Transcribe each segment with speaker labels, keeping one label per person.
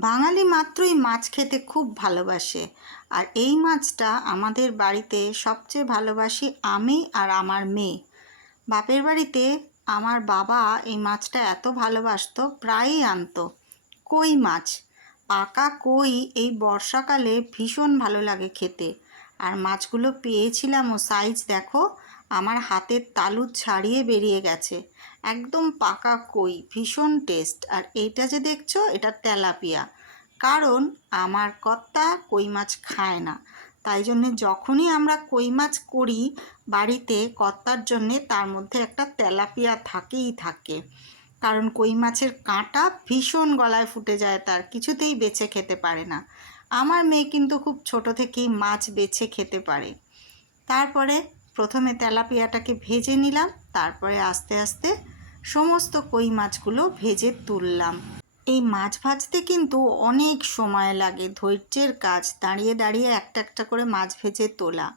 Speaker 1: বাঙালি মাত্রই মাছ খেতে খুব ভালোবাসে। আর এই মাছটা আমাদের বাড়িতে সবচেয়ে ভালোবাসি আমি আর আমার মেয়ে। বাপের বাড়িতে আমার বাবা এই মাছটা এত ভালোবাসত, প্রায়ই আনতো। কই মাছ? পাকা কই এই বর্ষাকালে ভীষণ ভালো লাগে খেতে। আর মাছগুলো পেয়েছিলাম ও সাইজ দেখো, আমার হাতের তালু ছাড়িয়ে বেরিয়ে গেছে। একদম পাকা কই, ভীষণ টেস্ট আর এইটা যে দেখছ, এটা তেলাপিয়া। কারণ আমার কর্তা কই মাছ খায় না। তাই জন্যে যখনই আমরা কই মাছ করি, বাড়িতে কর্তার জন্যে তার মধ্যে একটা তেলাপিয়া থাকেই থাকে। কারণ কই মাছের কাঁটা ভীষণ গলায় ফুটে যায় তার, কিছুতেই বেছে খেতে পারে না। আমার মেয়ে কিন্তু খুব ছোট থেকেই মাছ বেছে খেতে পারে। তারপরে প্রথমে তেলাপিয়াটাকে ভেজে নিলাম, তারপরে আস্তে আস্তে সমস্ত কই মাছগুলো ভেজে তুললাম। এই মাছ ভাজতে কিন্তু অনেক সময় লাগে, ধৈর্যের কাজ, দাঁড়িয়ে দাঁড়িয়ে একটা একটা করে মাছ ভেজে তোলা।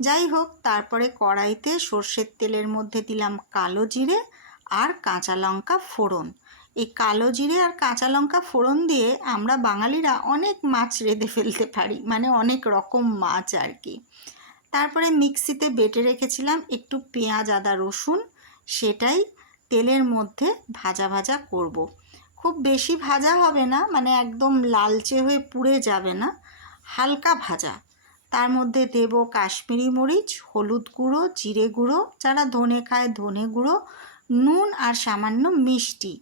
Speaker 1: যাই হোক, তারপরে কড়াইতে সর্ষের তেলের মধ্যে দিলাম কালো জিরে আর কাঁচা লঙ্কা ফোড়ন। এই কালো জিরে আর কাঁচা লঙ্কা ফোড়ন দিয়ে আমরা বাঙালিরা অনেক মাছ রেঁধে ফেলতে পারি মানে অনেক রকম মাছ আর কি। তারপরে মিক্সিতে বেটে রেখেছিলাম একটু পেঁয়াজ, আদা, রসুন। সেটাই তেলের মধ্যে ভাজা ভাজা করব। খুব বেশি ভাজা হবে না মানে একদম লালচে হয়ে পুড়ে যাবে না, হালকা ভাজা। তার মধ্যে দেব কাশ্মীরি মরিচ, হলুদ গুঁড়ো, জিরে গুঁড়ো, যারা ধনে খায় ধনে গুঁড়ো, নুন আর সামান্য মিষ্টি।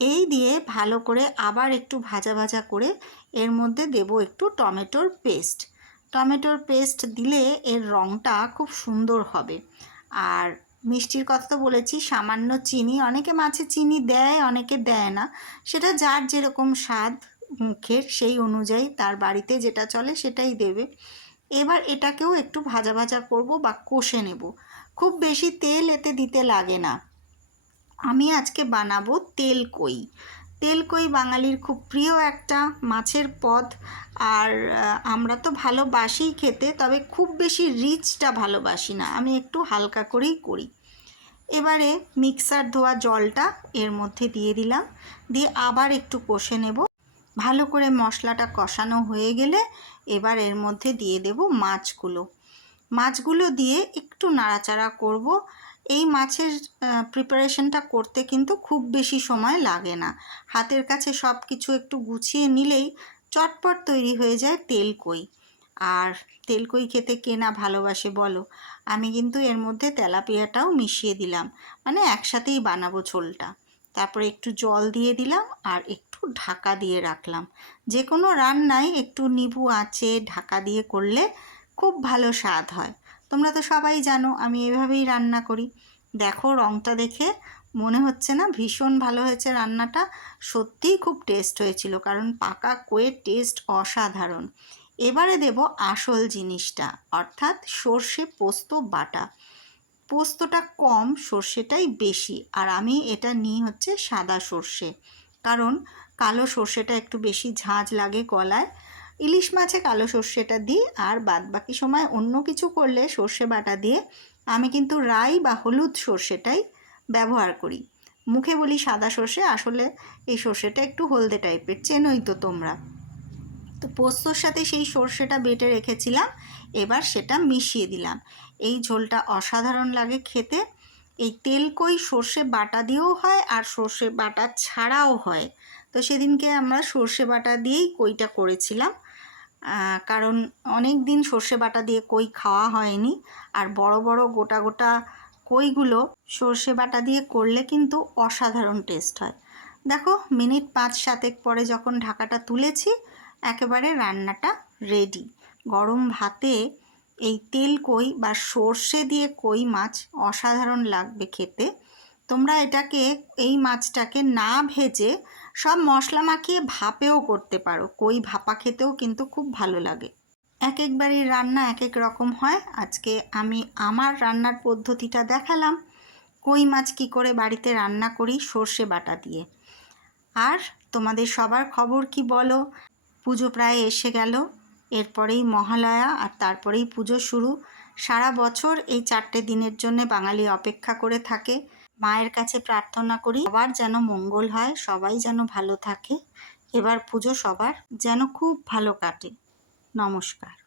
Speaker 1: এই দিয়ে ভালো করে আবার একটু ভাজা ভাজা করে এর মধ্যে দেব একটু টমেটোর পেস্ট। টমেটোর পেস্ট দিলে এর রঙটা খুব সুন্দর হবে। আর মিষ্টির কথা তো বলেছি, সামান্য চিনি, অনেকে মাছে চিনি দেয়, অনেকে দেয় না। সেটা যার যেরকম স্বাদ মুখের, সেই অনুযায়ী তার বাড়িতে যেটা চলে সেটাই দেবে। এবার এটাকেও একটু ভাজা ভাজা করব বা কষে নেব। খুব বেশি তেল এতে দিতে লাগে না। আমি আজকে বানাবো তেল কই। তেল কই বাঙালির খুব প্রিয় একটা মাছের পদ। আর আমরা তো ভালোবাসিই খেতে, তবে খুব বেশি রিচটা ভালোবাসি না। আমি একটু হালকা করেই করি। এবারে মিক্সার ধোয়া জলটা এর মধ্যে দিয়ে দিলাম। দিয়ে আবার একটু কষে নেব। ভালো করে মশলাটা কষানো হয়ে গেলে এবার এর মধ্যে দিয়ে দেব মাছগুলো। মাছগুলো দিয়ে একটু নাড়াচাড়া করব। এই মাছের প্রিপারেশনটা করতে কিন্তু খুব বেশি সময় লাগে না। হাতের কাছে সব কিছু একটু গুছিয়ে নিলেই চটপট তৈরি হয়ে যায় তেল কই। আর তেল কই খেতে কে না ভালোবাসে বলো? আমি কিন্তু এর মধ্যে তেলাপিয়াটাও মিশিয়ে দিলাম। মানে একসাথেই বানাবো ঝোলটা। তারপরে একটু জল দিয়ে দিলাম আর একটু ঢাকা দিয়ে রাখলাম। যে কোনো রান্নায় একটু নিবু আঁচে ঢাকা দিয়ে করলে খুব ভালো স্বাদ হয়। তোমরা তো সবাই জানো, আমি এভাবেই রান্না করি। দেখো রঙটা দেখে মনে হচ্ছে না ভীষণ ভালো হয়েছে রান্নাটা। সত্যিই খুব টেস্ট হয়েছিল, কারণ পাকা কোয়ের টেস্ট অসাধারণ। এবারে দেব আসল জিনিসটা, অর্থাৎ সর্ষে পোস্ত বাটা। পোস্তটা কম, সর্ষেটাই বেশি, আর আমি এটা নিই হচ্ছে সাদা সর্ষে। কারণ কালো সর্ষেটা একটু বেশি ঝাঁঝ লাগে গলায় ইলিশ মাছে কালো সর্ষেটা দিই আর বাদ বাকি সময় অন্য কিছু করলে সর্ষে বাটা দিয়ে আমি কিন্তু রাই বা হলুদ সর্ষেটাই ব্যবহার করি। মুখে বলি সাদা সর্ষে, আসলে এই সর্ষেটা একটু হলদে টাইপের, চেনই তো তোমরা। তো পোস্তর সাথে সেই সর্ষেটা বেটে রেখেছিলাম, এবার সেটা মিশিয়ে দিলাম। এই ঝোলটা অসাধারণ লাগে খেতে। এই তেলকই সর্ষে বাটা দিয়েও হয় আর সর্ষে বাটা ছাড়াও হয়। তো সেদিনকে আমরা সর্ষে বাটা দিয়েই কইটা করেছিলাম। কারণ অনেক দিন সর্ষে বাটা দিয়ে কই খাওয়া হয়নি। আর বড় বড় গোটা গোটা কইগুলো সর্ষে বাটা দিয়ে করলে কিন্তু অসাধারণ টেস্ট হয়। দেখো, মিনিট পাঁচ সাতেক পরে যখন ঢাকাটা তুলেছি, একেবারে রান্নাটা রেডি গরম ভাতে এই তেল কই বা সর্ষে দিয়ে কই মাছ অসাধারণ লাগবে খেতে। তোমরা এটাকে, এই মাছটাকে না ভেজে সব মশলা মাখিয়ে ভাপেও করতে পারো। কই ভাপা খেতেও কিন্তু খুব ভালো লাগে। এক এক বাড়ির রান্না এক এক রকম হয়। আজকে আমি আমার রান্নার পদ্ধতিটা দেখালাম। কই মাছ কি করে বাড়িতে রান্না করি সর্ষে বাটা দিয়ে। আর তোমাদের সবার খবর কি বলো? পুজো প্রায় এসে গেল। এরপরেই মহালয়া আর তারপরেই পুজো শুরু। সারা বছর এই চারটে দিনের জন্য বাঙালি অপেক্ষা করে থাকে। মায়ের কাছে প্রার্থনা করি, সবার যেন মঙ্গল হয়, সবাই যেন ভালো থাকে। এবার পুজো সবার যেন খুব ভালো কাটে। নমস্কার।